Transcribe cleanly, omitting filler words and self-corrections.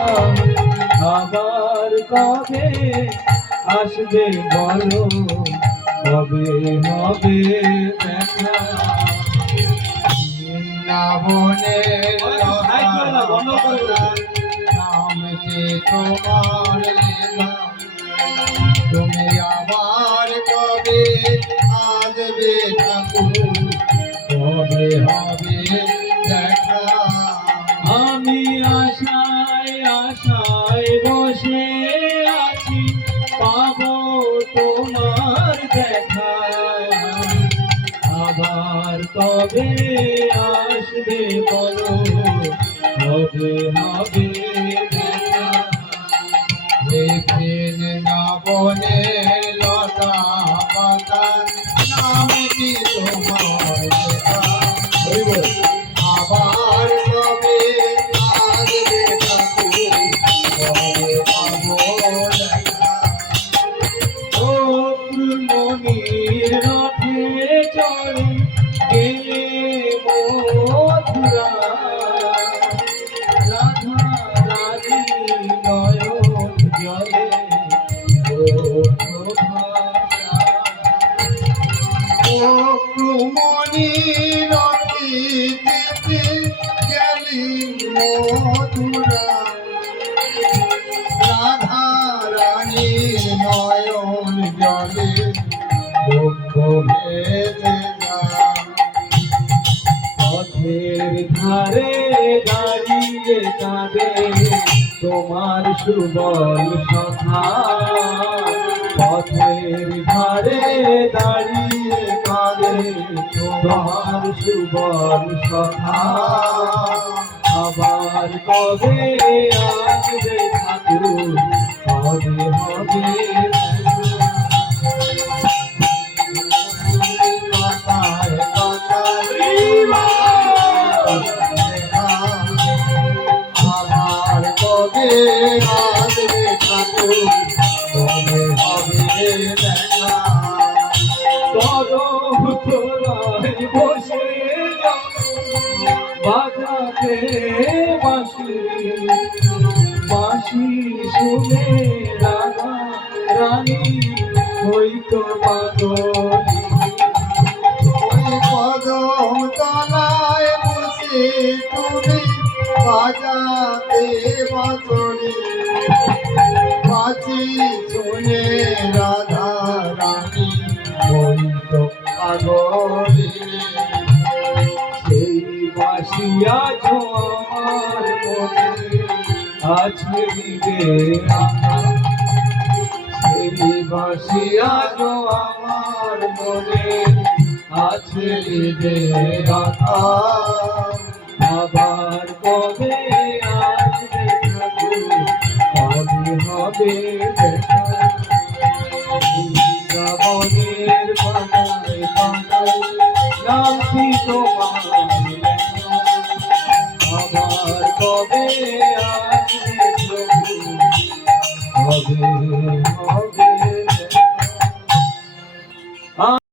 আবার কবে আসবে বলো, কবে হবে দেখা? বৃন্দাবনে নাম যে তোমার লেখা, তুমি আবার কবে আসবে ঠাকুর, কবে হবে দেখা? আমি আশায় আশায় বসে আছি, পাবো তোমার দেখা। আবার কবে আসবে বলো, কবে হবে দেখা? বৃন্দাবনে লতা পাতা নাম কি তোমার লেখা, আবার কবে আসবে ঠাকুর, কবে পাবো দেখা? ও মনির রথে চড়ে গেলে মথুরা, রাধা রানী নয়ন জলে ও প্রমণি রথিতে গেলি মধুরা, রাধা রানী নয়ন জলে দুঃখ ভেদে না। পথের ধারে দাঁড়িয়ে কাঁদে তোমার সুবল সখা, পথের ধারে দাঁড়িয়ে কাঁদে তোমার সুবল সখা। আবার কবে আসবে ঠাকুর, কবে হবে কথায় কথায় আবার কবে আসবে ঠাকুর, কবে হবে দেখা? কদম তোলায় বসে বাজাতে বাঁশি, বাঁশি শুনে রাধা রানী হইতো পাগল। ওই কদম তলায় বসে তুমি বাজাতে বাঁশরি, বাঁশি শুনে রাধা রানী হইত পাগলি। সেই বাঁশি আছো আমার মনে আছে দিবে, সেই বাঁশি আছো আমার মনে আছে দিবে রাধা। আবার কবে আসবে ঠাকুর, কবে হবে দেখা? বৃন্দাবনের পাতায় পাতায় নাম কি তোমার লেখা, আবার কবে আসবে প্রভু, কবে হবে দেখা?